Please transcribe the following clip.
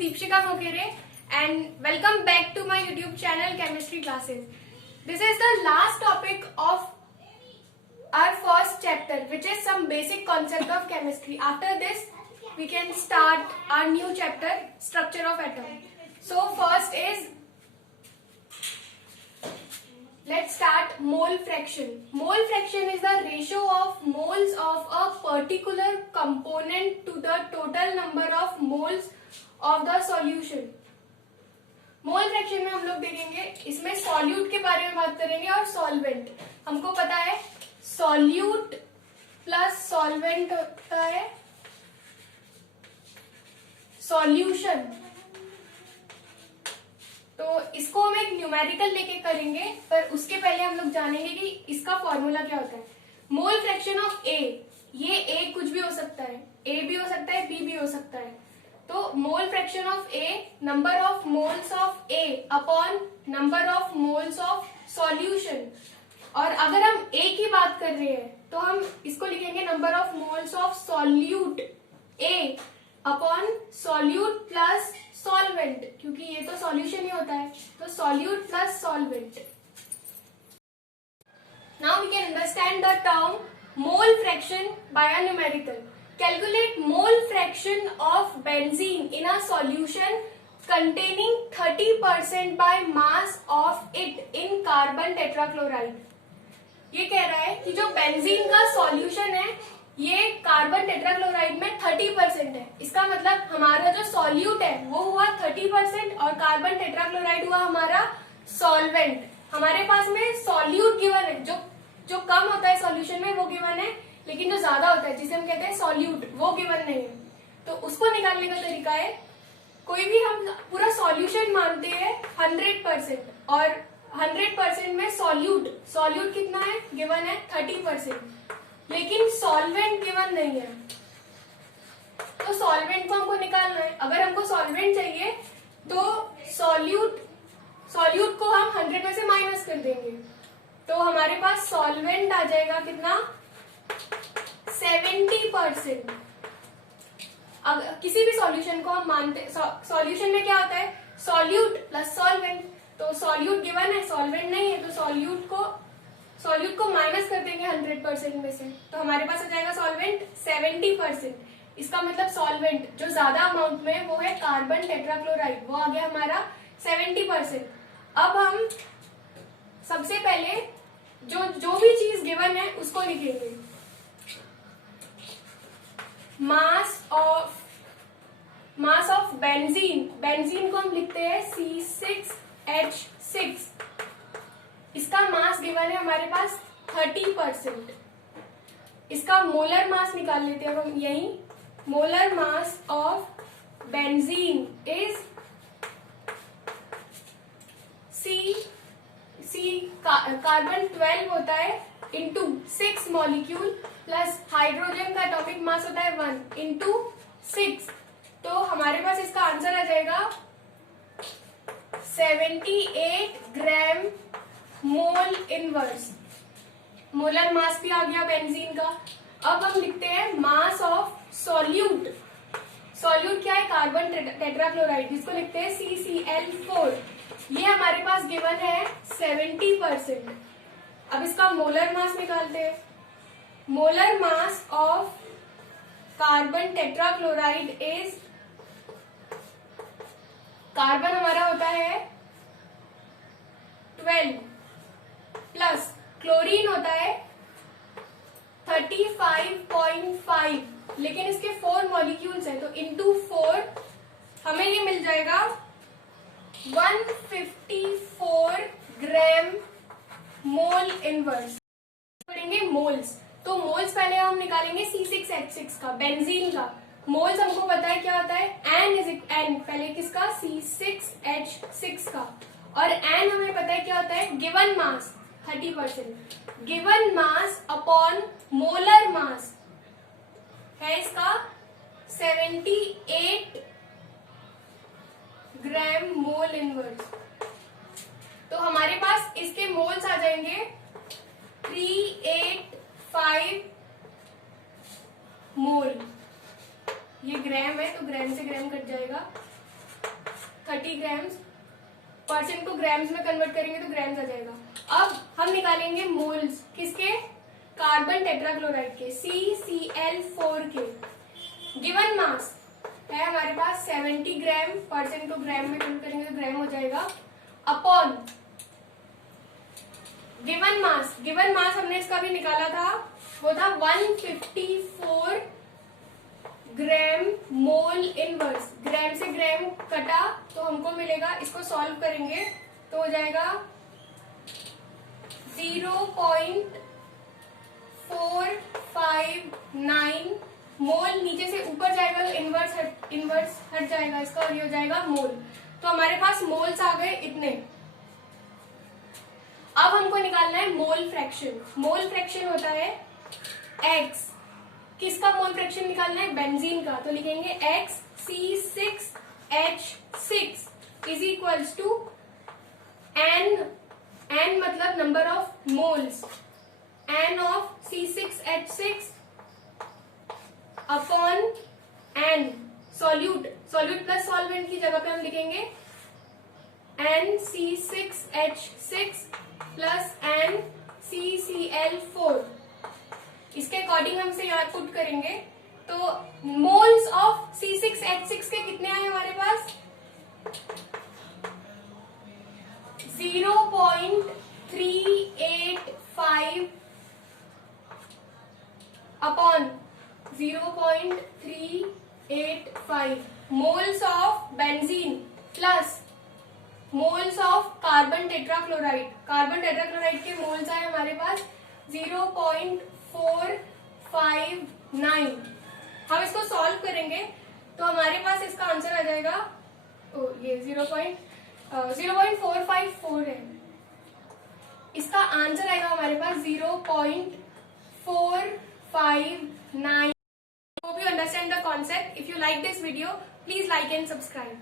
Deepshika Mokere and welcome back to my YouTube channel Chemistry Classes. This is the last topic of our first chapter, which is some basic concept of chemistry. After this, we can start our new chapter, structure of atom. So first is, let's start mole fraction. Mole fraction is the ratio of moles of a particular component to the total number of moles of the solution. Mole fraction में हम लोग देखेंगे, इसमें solute के बारे में बात करेंगे और सॉल्वेंट. हमको पता है सॉल्यूट प्लस सॉल्वेंट होता है सॉल्यूशन. तो इसको हम एक न्यूमेरिकल लेके करेंगे, पर उसके पहले हम लोग जानेंगे कि इसका फॉर्मूला क्या होता है. मोल फ्रैक्शन ऑफ ए, ये ए कुछ भी हो सकता है, ए भी हो सकता है, बी भी हो सकता है. तो mole fraction of A, number of moles of A upon number of moles of solution. और अगर हम ए की बात कर रहे हैं तो हम इसको लिखेंगे number of moles of solute A upon solute plus solvent, क्योंकि ये तो सॉल्यूशन ही होता है, तो solute plus solvent. Now we can understand the term mole fraction by a numerical. Calculate mole fraction of benzene in a solution containing 30% by mass of it in carbon tetrachloride. ये कह रहा है कि जो बेंजीन का solution है ये carbon tetrachloride में 30% है. इसका मतलब हमारा जो सॉल्यूट है वो हुआ 30% और कार्बन टेट्राक्लोराइड हुआ हमारा सॉल्वेंट. हमारे पास में सॉल्यूट गिवन है, जो कम होता है सॉल्यूशन में वो गिवन है, लेकिन जो ज्यादा होता है जिसे हम कहते हैं सॉल्यूट वो गिवन नहीं है. तो उसको निकालने का तरीका है, कोई भी हम पूरा सॉल्यूशन मानते हैं 100% और 100% में सॉल्यूट कितना है गिवन है 30%, लेकिन सॉल्वेंट गिवन नहीं है. तो सॉल्वेंट को हमको निकालना है. अगर हमको सॉल्वेंट चाहिए तो सॉल्यूट को हम 100 में से माइनस कर देंगे, तो हमारे पास सॉल्वेंट आ जाएगा कितना 70%. अगर किसी भी सॉल्यूशन को हम मानते, सॉल्यूशन में क्या होता है सॉल्यूट प्लस सॉल्वेंट. तो सॉल्यूट गिवन है, सॉल्वेंट नहीं है, तो सॉल्यूट को माइनस कर देंगे 100% में से, तो हमारे पास आ जाएगा सॉल्वेंट 70%. इसका मतलब सॉल्वेंट जो ज्यादा अमाउंट में वो है कार्बन टेट्राक्लोराइड, वो आ गया हमारा 70%. अब हम सबसे पहले जो भी चीज गिवन है उसको लिखेंगे. मास ऑफ बेंजीन को हम लिखते हैं C6H6. इसका मास गिवन है हमारे पास 30%. इसका मोलर मास निकाल लेते हैं अब हम. यही molar mass of benzene is carbon 12 होता है इंटू 6 मॉलिक्यूल प्लस हाइड्रोजन का एटॉमिक मास होता है 1 इंटू 6. तो हमारे पास इसका आंसर आ जाएगा 78 ग्राम मोल इनवर्स. मोलर मास भी आ गया बेंजीन का. अब हम लिखते हैं मास ऑफ सॉल्यूट. सॉल्यूट क्या है कार्बन टेट्राक्लोराइड, जिसको लिखते हैं CCl4. ये हमारे पास गिवन है 70%. अब इसका मोलर मास निकालते हैं. Molar mass of carbon tetrachloride is, carbon हमारा होता है 12 प्लस क्लोरीन होता है 35.5, लेकिन इसके 4 मॉलिक्यूल्स हैं, तो इंटू 4 हमें ये मिल जाएगा 154 ग्राम मोल इनवर्स. करेंगे मोल्स, तो मोल्स पहले हम निकालेंगे C6H6 का, बेंजीन का. मोल्स हमको पता है क्या होता है N पहले किसका C6H6 का, और N हमें पता है क्या होता है given mass 30%. Given mass upon molar mass है इसका 78 ग्राम मोल इनवर्स. तो हमारे पास इसके मोल्स आ जाएंगे 385 मोल. ये ग्राम है तो ग्राम से ग्राम कट जाएगा. 30 ग्राम्स, परसेंट को ग्राम्स में कन्वर्ट करेंगे तो ग्राम्स आ जाएगा। अब हम निकालेंगे मोल्स किसके, कार्बन टेट्राक्लोराइड के, CCl4 के। गिवन मास है हमारे पास 70 ग्राम, परसेंट को ग्राम में कन्वर्ट करेंगे तो ग्राम हो जाएगा, अपॉन गिवन मास हमने इसका भी निकाला था, वो था 154 ग्राम मोल इनवर्स। ग्राम से ग्राम कटा तो हमको मिलेगा, इसको सॉल्व करेंगे तो हो जाएगा 0.459 मोल। नीचे से ऊपर जाएगा तो इनवर्स हट जाएगा इसका और ये हो जाएगा मोल। तो हमारे पास मोल्स आ गए इतने। अब हमको निकालना है मोल फ्रैक्शन। मोल फ्रैक्शन होता है X, किसका मोल फ्रैक्शन निकालना है, बेंजीन का। तो लिखेंगे X C6H6 is equals to N मतलब number of moles, N of C6H6 upon N solute plus solvent की जगह पे हम लिखेंगे NC6H6 प्लस NCCl4। इसके अकॉर्डिंग हम इसे यहाँ पुट करेंगे तो मोल्स ऑफ C6H6 के कितने आए हमारे पास, 0.385 upon 0.385 moles of benzene plus moles of carbon tetrachloride. Carbon tetrachloride के मोल्स आए हमारे पास 0.459। हम इसको सॉल्व करेंगे तो हमारे पास इसका आंसर आ जाएगा, ये 0.454 है। इसका आंसर आएगा हमारे पास 0.459। Hope you understand the concept. If you like this video, please like and subscribe.